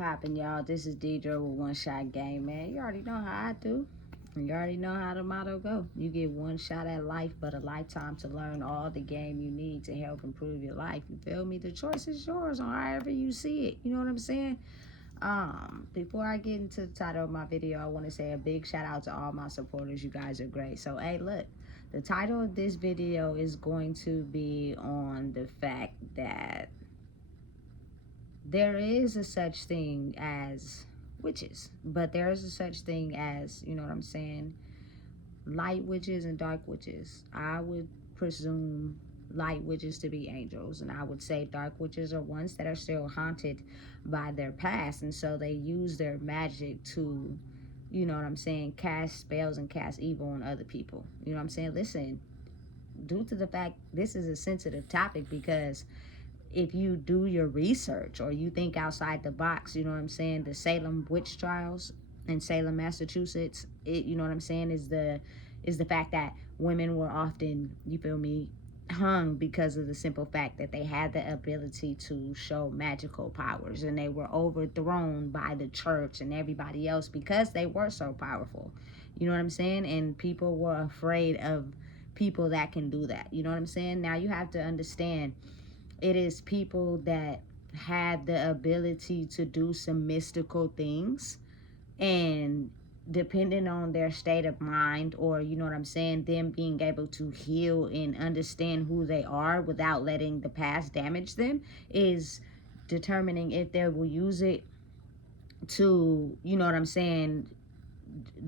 poppin', y'all? This is Deidre with One Shot Game, man. You already know how I do. You already know how the motto go. You get one shot at life, but a lifetime to learn all the game you need to help improve your life. You feel me? The choice is yours on however you see it. You know what I'm saying? Before I get into the title of my video, I want to say a big shout out to all my supporters. You guys are great. So, hey, look, the title of this video is going to be on the fact that there is a such thing as witches, but there is a such thing as, you know what I'm saying, light witches and dark witches. I would presume light witches to be angels, and I would say dark witches are ones that are still haunted by their past, and so they use their magic to, you know what I'm saying, cast spells and cast evil on other people. You know what I'm saying? Listen, due to the fact this is a sensitive topic, because if you do your research or you think outside the box, you know what I'm saying, the Salem witch trials in Salem, Massachusetts, it, you know what I'm saying, is the fact that women were often, you feel me, hung because of the simple fact that they had the ability to show magical powers, and they were overthrown by the church and everybody else because they were so powerful. You know what I'm saying? And people were afraid of people that can do that. You know what I'm saying? Now you have to understand, it is people that had the ability to do some mystical things, and depending on their state of mind, or you know what I'm saying, them being able to heal and understand who they are without letting the past damage them, is determining if they will use it to, you know what I'm saying,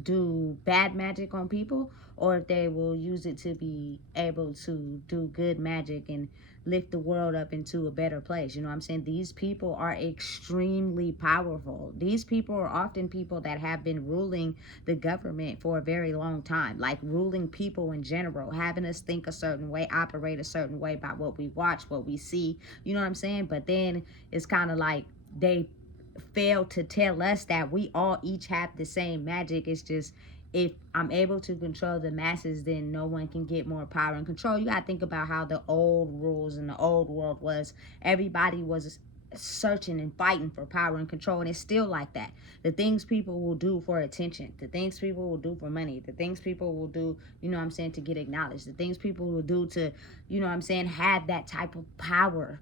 do bad magic on people, or if they will use it to be able to do good magic and lift the world up into a better place. You know what I'm saying? These people are extremely powerful. These people are often people that have been ruling the government for a very long time, like ruling people in general, having us think a certain way, operate a certain way by what we watch, what we see. You know what I'm saying? But then it's kind of like they fail to tell us that we all each have the same magic. It's just, if I'm able to control the masses, then no one can get more power and control. You gotta think about how the old rules in the old world was. Everybody was searching and fighting for power and control, and it's still like that. The things people will do for attention, the things people will do for money, the things people will do, you know what I'm saying, to get acknowledged, the things people will do to, you know what I'm saying, have that type of power.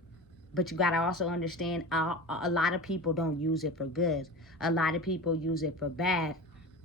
But you got to also understand, a lot of people don't use it for good. A lot of people use it for bad.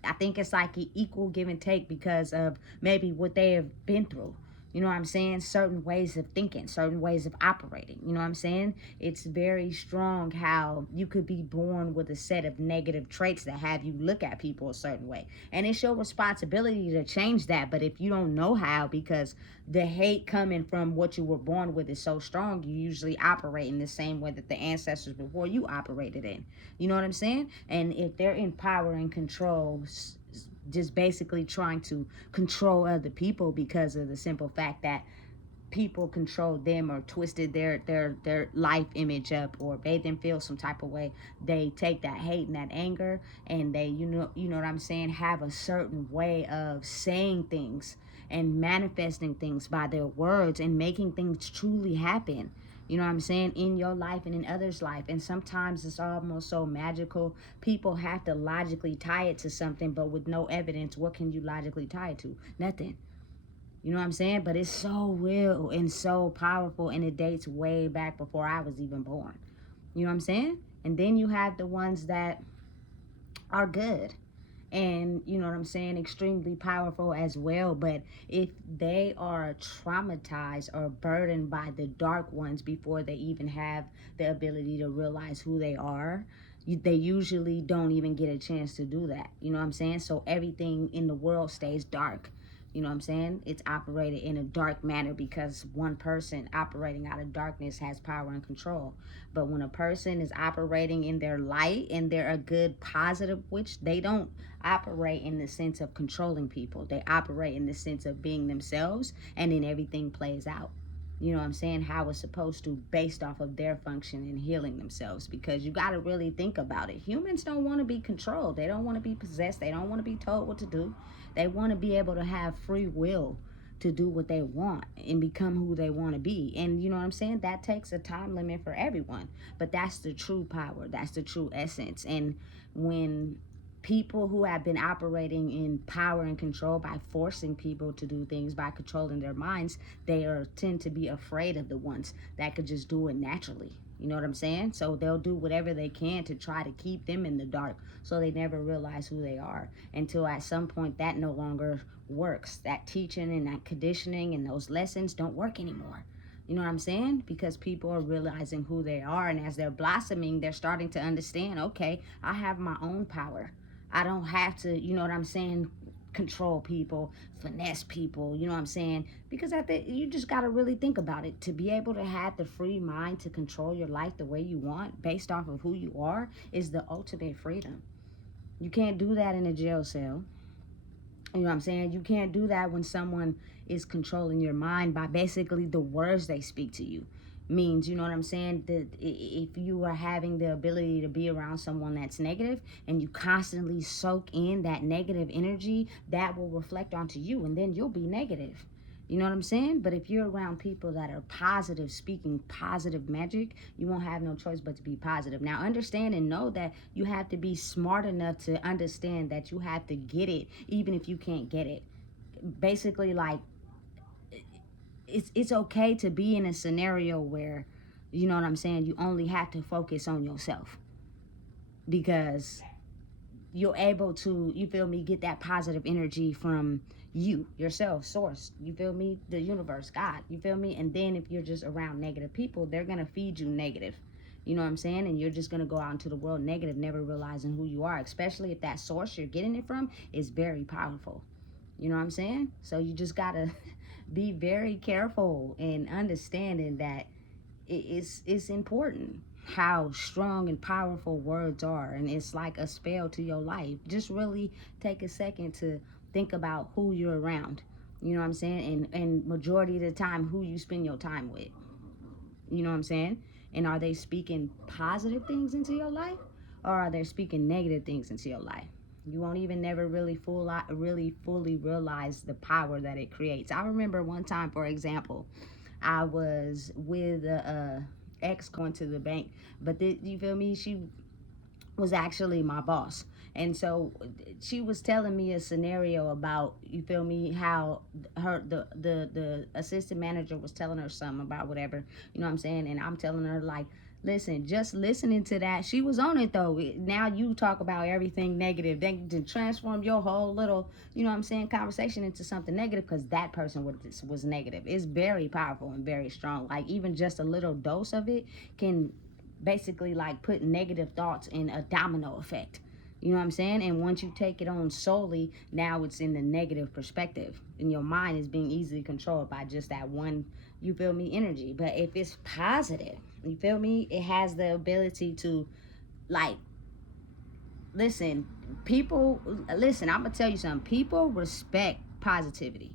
I think it's like an equal give and take because of maybe what they have been through. You know what I'm saying? Certain ways of thinking, certain ways of operating. You know what I'm saying? It's very strong how you could be born with a set of negative traits that have you look at people a certain way. And it's your responsibility to change that. But if you don't know how, because the hate coming from what you were born with is so strong, you usually operate in the same way that the ancestors before you operated in. You know what I'm saying? And if they're in power and control, just basically trying to control other people because of the simple fact that people control them or twisted their life image up or made them feel some type of way, they take that hate and that anger, and they, you know what I'm saying, have a certain way of saying things and manifesting things by their words and making things truly happen. You know what I'm saying? In your life and in others' life. And sometimes it's almost so magical. People have to logically tie it to something, but with no evidence, what can you logically tie it to? Nothing. You know what I'm saying? But it's so real and so powerful, and it dates way back before I was even born. You know what I'm saying? And then you have the ones that are good, and you know what I'm saying, extremely powerful as well. But if they are traumatized or burdened by the dark ones before they even have the ability to realize who they are, they usually don't even get a chance to do that. You know what I'm saying? So everything in the world stays dark. You know what I'm saying? It's operated in a dark manner because one person operating out of darkness has power and control. But when a person is operating in their light and they're a good positive witch, they don't operate in the sense of controlling people. They operate in the sense of being themselves, and then everything plays out. You know what I'm saying, how it's supposed to, based off of their function and healing themselves. Because you got to really think about it. Humans don't want to be controlled. They don't want to be possessed. They don't want to be told what to do. They want to be able to have free will. to do what they want and become who they want to be. And you know what I'm saying? That takes a time limit for everyone. But that's the true power. That's the true essence. And when people who have been operating in power and control by forcing people to do things, by controlling their minds, they are tend to be afraid of the ones that could just do it naturally. You know what I'm saying? So they'll do whatever they can to try to keep them in the dark, so they never realize who they are until at some point that no longer works. That teaching and that conditioning and those lessons don't work anymore. You know what I'm saying? Because people are realizing who they are, and as they're blossoming, they're starting to understand, okay, I have my own power. I don't have to, you know what I'm saying, control people, finesse people, you know what I'm saying? Because you just got to really think about it. To be able to have the free mind to control your life the way you want based off of who you are is the ultimate freedom. You can't do that in a jail cell. You know what I'm saying? You can't do that when someone is controlling your mind by basically the words they speak to you. Means, you know what I'm saying, that if you are having the ability to be around someone that's negative and you constantly soak in that negative energy, that will reflect onto you, and then you'll be negative. You know what I'm saying? But if you're around people that are positive, speaking positive magic, you won't have no choice but to be positive. Now, understand and know that you have to be smart enough to understand that you have to get it, even if you can't get it. Basically, like, it's okay to be in a scenario where, you know what I'm saying, you only have to focus on yourself, because you're able to, you feel me, get that positive energy from you, yourself, source, you feel me, the universe, God, you feel me. And then if you're just around negative people, they're gonna feed you negative. You know what I'm saying? And you're just gonna go out into the world negative, never realizing who you are, especially if that source you're getting it from is very powerful. You know what I'm saying? So you just gotta be very careful and understanding that it's important how strong and powerful words are, and it's like a spell to your life. Just really take a second to think about who you're around. You know what I'm saying? And majority of the time, who you spend your time with. You know what I'm saying? And are they speaking positive things into your life, or are they speaking negative things into your life? You won't even never really fully realize the power that it creates. I remember one time, for example, I was with a ex going to the bank, but you feel me? She was actually my boss. And so she was telling me a scenario about, you feel me, how the assistant manager was telling her something about whatever, you know what I'm saying? And I'm telling her, like, listen, just listening to that, she was on it though. Now you talk about everything negative, then to transform your whole little, you know what I'm saying, conversation into something negative because that person was negative. It's very powerful and very strong. Like, even just a little dose of it can basically like put negative thoughts in a domino effect. You know what I'm saying? And once you take it on solely, now it's in the negative perspective. And your mind is being easily controlled by just that one, you feel me, energy. But if it's positive, you feel me, it has the ability to, like, listen, people, listen, I'm going to tell you something. People respect positivity.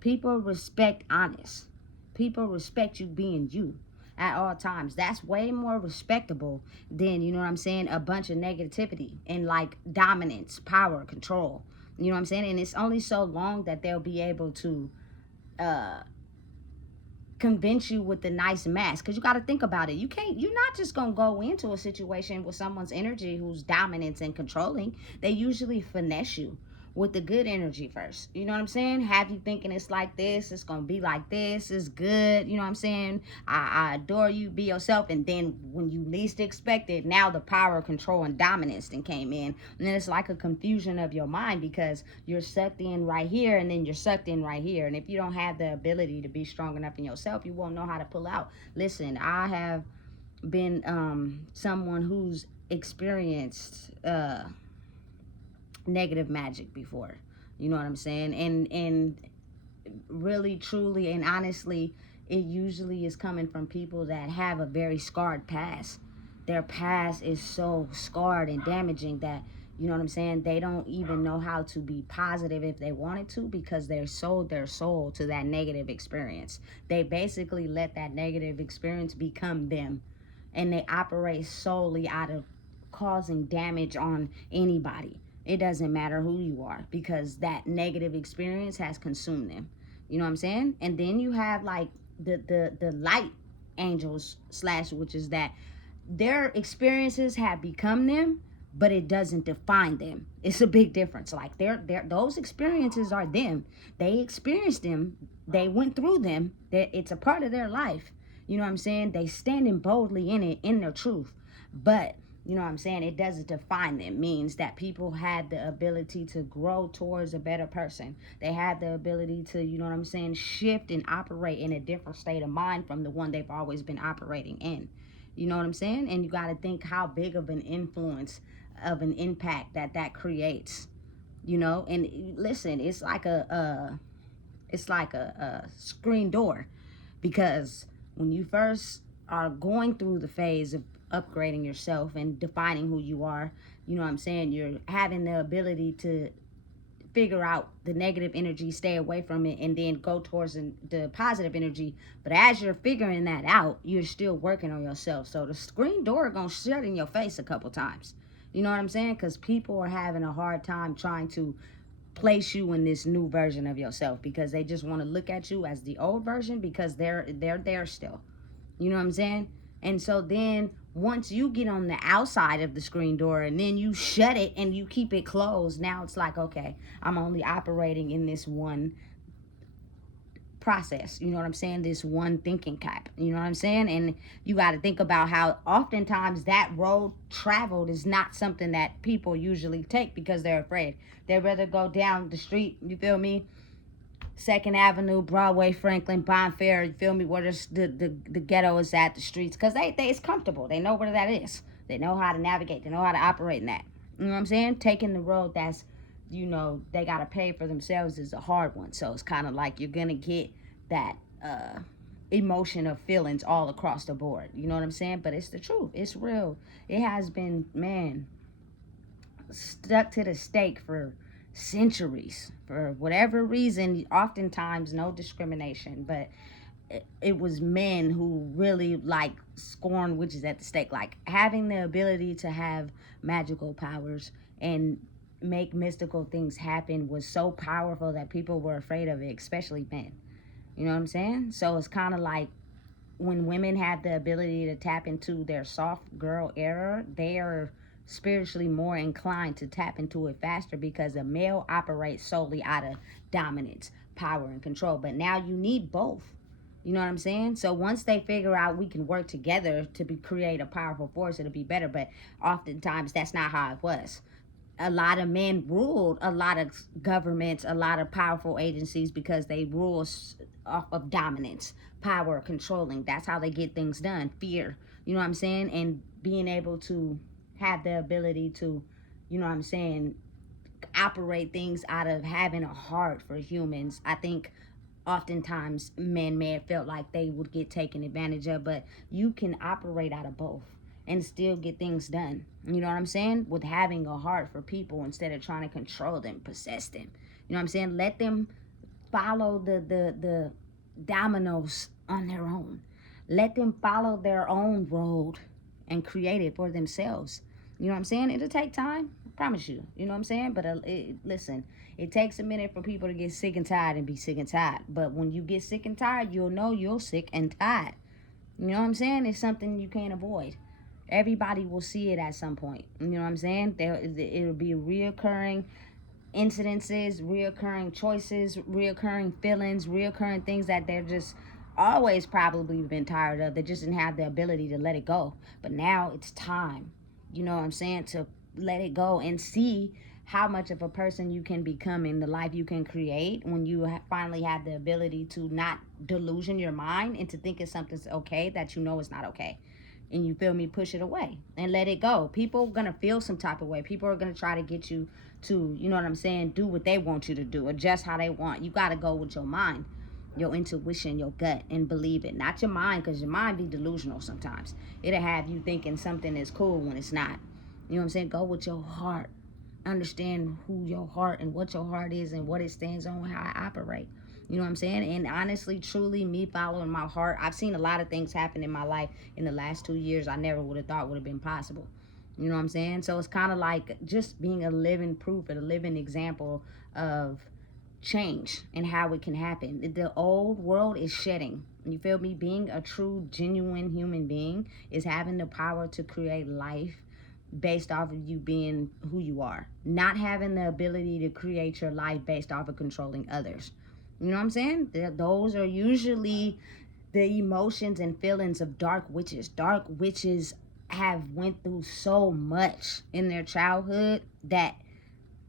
People respect honest. People respect you being you at all times. That's way more respectable than, you know what I'm saying, a bunch of negativity and like dominance, power, control. You know what I'm saying? And it's only so long that they'll be able to uh convince you with the nice mask, because you got to think about it. You're not just gonna go into a situation with someone's energy who's dominant and controlling. They usually finesse you with the good energy first. You know what I'm saying? Have you thinking it's like this, it's gonna be like this, it's good, you know what I'm saying, I adore you, be yourself. And then when you least expect it, now the power, control, and dominance then came in, and then it's like a confusion of your mind, because you're sucked in right here and then you're sucked in right here. And if you don't have the ability to be strong enough in yourself, you won't know how to pull out. Listen, I have been someone who's experienced negative magic before. You know what I'm saying? And really, truly, and honestly, it usually is coming from people that have a very scarred past. Their past is so scarred and damaging that, you know what I'm saying, they don't even know how to be positive if they wanted to, because they sold their soul to that negative experience. They basically let that negative experience become them, and they operate solely out of causing damage on anybody. It doesn't matter who you are, because that negative experience has consumed them. You know what I'm saying? And then you have like the light angels slash witches that their experiences have become them, but it doesn't define them. It's a big difference. Like they're those experiences are them. They experienced them. They went through them. That it's a part of their life. You know what I'm saying? They standing boldly in it, in their truth. But you know what I'm saying? It doesn't define them. Means that people had the ability to grow towards a better person. They had the ability to, you know what I'm saying, shift and operate in a different state of mind from the one they've always been operating in. You know what I'm saying? And you got to think how big of an influence, of an impact that creates. You know, and listen, it's like a screen door, because when you first are going through the phase of upgrading yourself and defining who you are, you know what I'm saying, you're having the ability to figure out the negative energy, stay away from it, and then go towards the positive energy. But as you're figuring that out, you're still working on yourself. So the screen door gonna shut in your face a couple times. You know what I'm saying? Because people are having a hard time trying to place you in this new version of yourself, because they just want to look at you as the old version, because they're there still. You know what I'm saying? And so then once you get on the outside of the screen door and then you shut it and you keep it closed, now it's like, okay, I'm only operating in this one process. You know what I'm saying? This one thinking cap. You know what I'm saying? And you got to think about how oftentimes that road traveled is not something that people usually take because they're afraid. They'd rather go down the street, you feel me? Second Avenue, Broadway, Franklin, Bonfair, you feel me, where the ghetto is at, the streets, because they it's comfortable. They know where that is. They know how to navigate. They know how to operate in that. You know what I'm saying? Taking the road that's, you know, they got to pay for themselves is a hard one. So it's kind of like you're going to get that emotion of feelings all across the board. You know what I'm saying? But it's the truth. It's real. It has been, man, stuck to the stake for centuries for whatever reason, oftentimes no discrimination, but it was men who really like scorn witches at the stake, like having the ability to have magical powers and make mystical things happen was so powerful that people were afraid of it, especially men. You know what I'm saying? So it's kind of like when women have the ability to tap into their soft girl era, they are spiritually more inclined to tap into it faster, because a male operates solely out of dominance, power, and control. But now you need both. You know what I'm saying? So once they figure out we can work together to create a powerful force, it'll be better. But oftentimes that's not how it was. A lot of men ruled a lot of governments, a lot of powerful agencies, because they rule off of dominance, power, controlling. That's how they get things done. Fear. You know what I'm saying? And being able to have the ability to, you know what I'm saying, operate things out of having a heart for humans. I think oftentimes men may have felt like they would get taken advantage of, but you can operate out of both and still get things done. You know what I'm saying? With having a heart for people instead of trying to control them, possess them. You know what I'm saying? Let them follow the dominoes on their own. Let them follow their own road and create it for themselves. You know what I'm saying? It'll take time. I promise you. You know what I'm saying? But listen, it takes a minute for people to get sick and tired and be sick and tired. But when you get sick and tired, you'll know you're sick and tired. You know what I'm saying? It's something you can't avoid. Everybody will see it at some point. You know what I'm saying? It'll be reoccurring incidences, reoccurring choices, reoccurring feelings, reoccurring things that they're just always probably been tired of. They just didn't have the ability to let it go. But now it's time, you know what I'm saying, to let it go and see how much of a person you can become in the life you can create when you finally have the ability to not delusion your mind into thinking something's okay that you know is not okay. And you feel me, push it away and let it go. People are gonna feel some type of way. People are gonna try to get you to, you know what I'm saying, do what they want you to do, adjust how they want. You gotta go with your mind, your intuition, your gut, and believe it. Not your mind, because your mind be delusional sometimes. It'll have you thinking something is cool when it's not. You know what I'm saying? Go with your heart. Understand who your heart and what your heart is and what it stands on, how I operate. You know what I'm saying? And honestly, truly, me following my heart, I've seen a lot of things happen in my life in the last 2 years I never would have thought would have been possible. You know what I'm saying? So it's kind of like just being a living proof and a living example of change and how it can happen. The old world is shedding. You feel me? Being a true, genuine human being is having the power to create life based off of you being who you are, not having the ability to create your life based off of controlling others. You know what I'm saying? Those are usually the emotions and feelings of dark witches. Dark witches have went through so much in their childhood that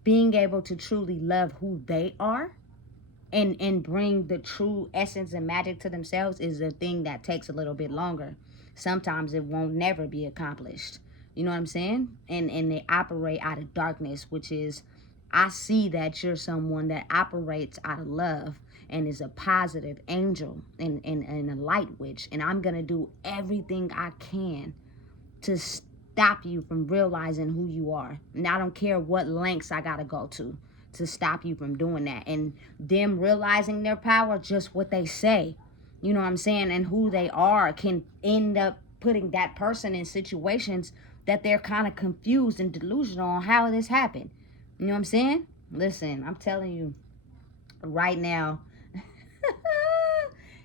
being able to truly love who they are and bring the true essence and magic to themselves is a thing that takes a little bit longer. Sometimes it won't never be accomplished. You know what I'm saying? And they operate out of darkness, which is, I see that you're someone that operates out of love and is a positive angel and a light witch. And I'm going to do everything I can to stop you from realizing who you are. And I don't care what lengths I got to go to stop you from doing that. And them realizing their power, just what they say, you know what I'm saying, and who they are can end up putting that person in situations that they're kind of confused and delusional on how this happened. You know what I'm saying? Listen, I'm telling you right now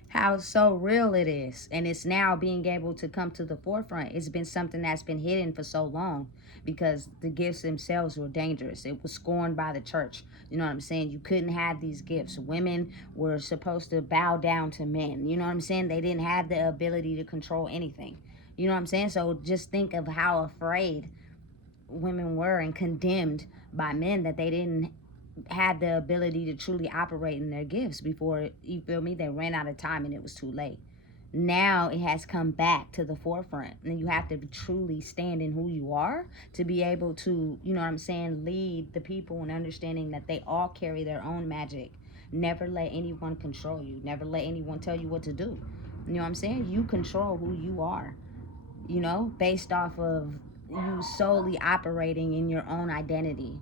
how so real it is, and it's now being able to come to the forefront. It's been something that's been hidden for so long because the gifts themselves were dangerous. It was scorned by the church. You know what I'm saying? You couldn't have these gifts. Women were supposed to bow down to men. You know what I'm saying? They didn't have the ability to control anything. You know what I'm saying? So just think of how afraid women were and condemned by men that they didn't had the ability to truly operate in their gifts before, you feel me, they ran out of time and it was too late. Now it has come back to the forefront, and you have to truly stand in who you are to be able to, you know what I'm saying, lead the people in understanding that they all carry their own magic. Never let anyone control you. Never let anyone tell you what to do. You know what I'm saying? You control who you are, you know, based off of you solely operating in your own identity.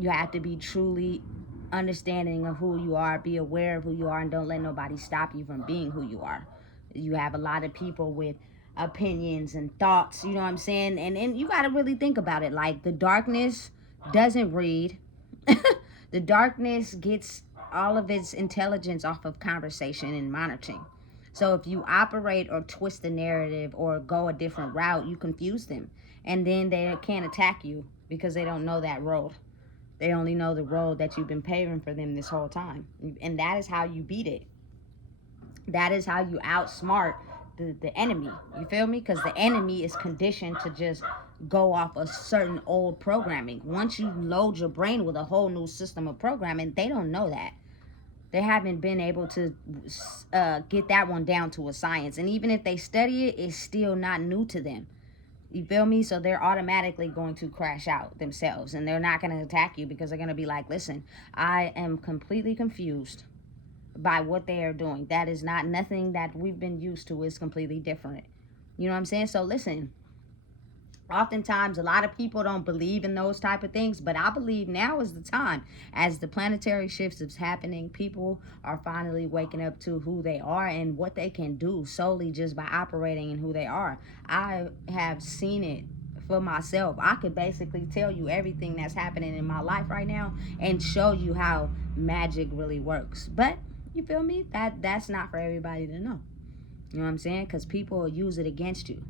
You have to be truly understanding of who you are, be aware of who you are, and don't let nobody stop you from being who you are. You have a lot of people with opinions and thoughts, you know what I'm saying? And you got to really think about it. Like, the darkness doesn't read. The darkness gets all of its intelligence off of conversation and monitoring. So if you operate or twist the narrative or go a different route, you confuse them. And then they can't attack you because they don't know that road. They only know the road that you've been paving for them this whole time. And that is how you beat it. That is how you outsmart the enemy. You feel me? Because the enemy is conditioned to just go off a certain old programming. Once you load your brain with a whole new system of programming, they don't know that. They haven't been able to get that one down to a science. And even if they study it, it's still not new to them. You feel me? So they're automatically going to crash out themselves, and they're not going to attack you because they're going to be like, listen, I am completely confused by what they are doing. That is not nothing that we've been used to. Is completely different. You know what I'm saying? So listen, oftentimes a lot of people don't believe in those type of things, but I believe now is the time. As the planetary shifts is happening, people are finally waking up to who they are and what they can do solely just by operating in who they are. I have seen it for myself. I could basically tell you everything that's happening in my life right now and show you how magic really works. But you feel me? That's not for everybody to know. You know what I'm saying? Because people will use it against you.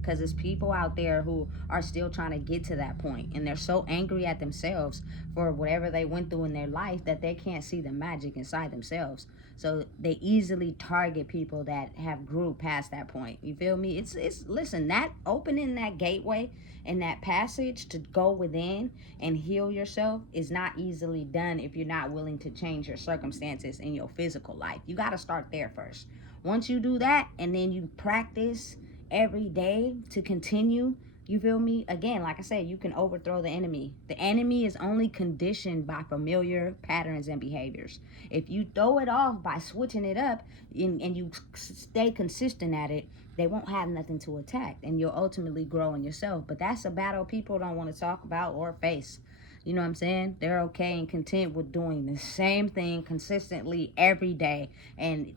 Because there's people out there who are still trying to get to that point, and they're so angry at themselves for whatever they went through in their life that they can't see the magic inside themselves. So they easily target people that have grew past that point. You feel me? It's listen, that opening that gateway and that passage to go within and heal yourself is not easily done if you're not willing to change your circumstances in your physical life. You got to start there first. Once you do that, and then you practice every day to continue, you feel me? Again, like I said, you can overthrow the enemy. The enemy is only conditioned by familiar patterns and behaviors. If you throw it off by switching it up and you stay consistent at it, they won't have nothing to attack, and you'll ultimately grow in yourself. But that's a battle people don't want to talk about or face. You know what I'm saying? They're okay and content with doing the same thing consistently every day and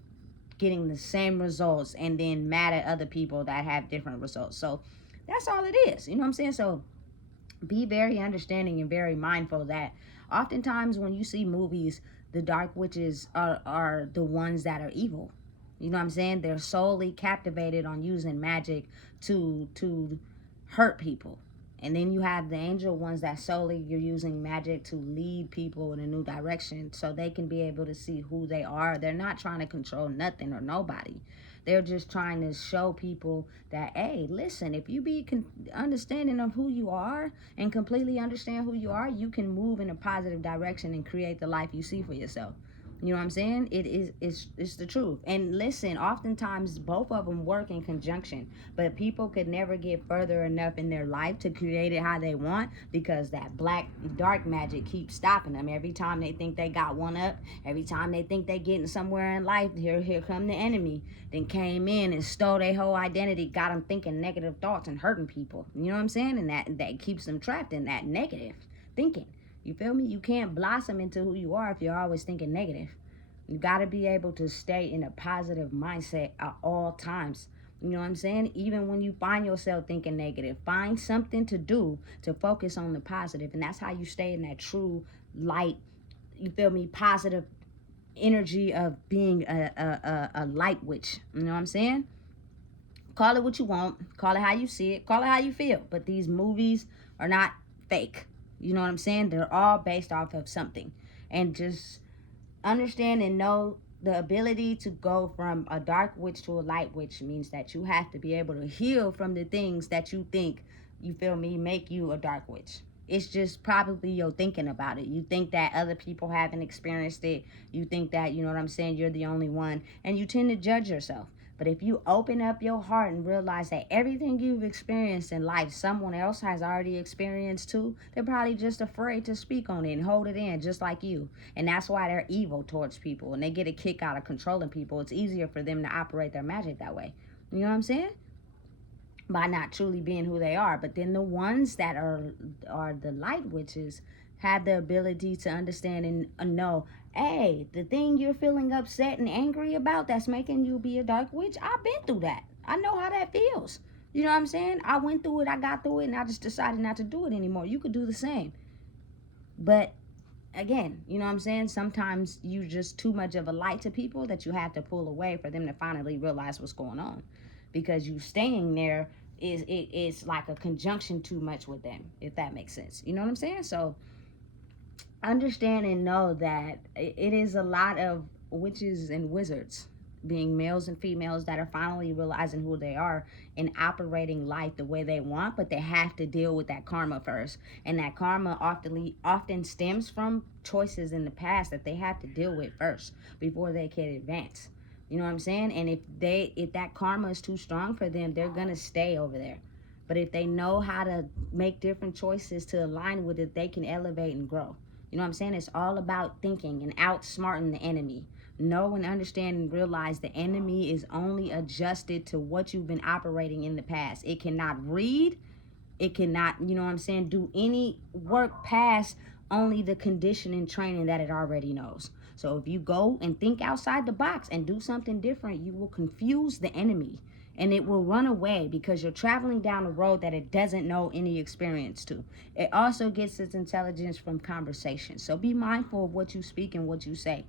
getting the same results, and then mad at other people that have different results. So that's all it is. You know what I'm saying? So be very understanding and very mindful that oftentimes when you see movies the dark witches are the ones that are evil. You know what I'm saying? They're solely captivated on using magic to hurt people. And then you have the angel ones that solely you're using magic to lead people in a new direction so they can be able to see who they are. They're not trying to control nothing or nobody. They're just trying to show people that, hey, listen, if you be understanding of who you are and completely understand who you are, you can move in a positive direction and create the life you see for yourself. You know what I'm saying? It's the truth. And listen, oftentimes both of them work in conjunction, but people could never get further enough in their life to create it how they want because that black dark magic keeps stopping them. Every time they think they got one up, every time they think they getting somewhere in life, here come the enemy. Then came in and stole their whole identity, got them thinking negative thoughts and hurting people. You know what I'm saying? And that keeps them trapped in that negative thinking. You feel me? You can't blossom into who you are if you're always thinking negative. You got to be able to stay in a positive mindset at all times. You know what I'm saying? Even when you find yourself thinking negative, find something to do to focus on the positive. And that's how you stay in that true light, you feel me, positive energy of being a light witch. You know what I'm saying? Call it what you want. Call it how you see it. Call it how you feel. But these movies are not fake. You know what I'm saying? They're all based off of something. And just understand and know the ability to go from a dark witch to a light witch means that you have to be able to heal from the things that you think, you feel me, make you a dark witch. It's just probably your thinking about it. You think that other people haven't experienced it. You think that, you know what I'm saying, you're the only one. And you tend to judge yourself. But if you open up your heart and realize that everything you've experienced in life, someone else has already experienced too, they're probably just afraid to speak on it and hold it in just like you. And that's why they're evil towards people and they get a kick out of controlling people. It's easier for them to operate their magic that way. You know what I'm saying? By not truly being who they are. But then the ones that are the light witches have the ability to understand and know, hey, the thing you're feeling upset and angry about that's making you be a dark witch, I've been through that. I know how that feels. You know what I'm saying? I went through it, I got through it, and I just decided not to do it anymore. You could do the same. But again, you know what I'm saying? Sometimes you're just too much of a light to people that you have to pull away for them to finally realize what's going on. Because you staying there is like a conjunction too much with them, if that makes sense. You know what I'm saying? So understand and know that it is a lot of witches and wizards being males and females that are finally realizing who they are and operating life the way they want, but they have to deal with that karma first. And that karma often stems from choices in the past that they have to deal with first before they can advance. You know what I'm saying? And if that karma is too strong for them, they're gonna stay over there. But if they know how to make different choices to align with it, they can elevate and grow. You know what I'm saying? It's all about thinking and outsmarting the enemy. Know and understand and realize the enemy is only adjusted to what you've been operating in the past. It cannot read. It cannot, you know what I'm saying, do any work past only the condition and training that it already knows. So if you go and think outside the box and do something different, you will confuse the enemy and it will run away because you're traveling down a road that it doesn't know any experience to. It also gets its intelligence from conversation. So be mindful of what you speak and what you say.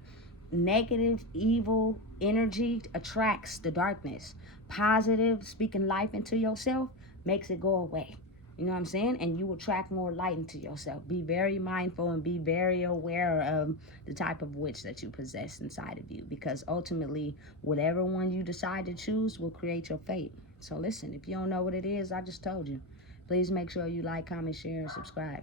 Negative, evil energy attracts the darkness. Positive, speaking life into yourself makes it go away. You know what I'm saying? And you attract more light into yourself. Be very mindful and be very aware of the type of witch that you possess inside of you. Because ultimately, whatever one you decide to choose will create your fate. So listen, if you don't know what it is, I just told you. Please make sure you like, comment, share, and subscribe.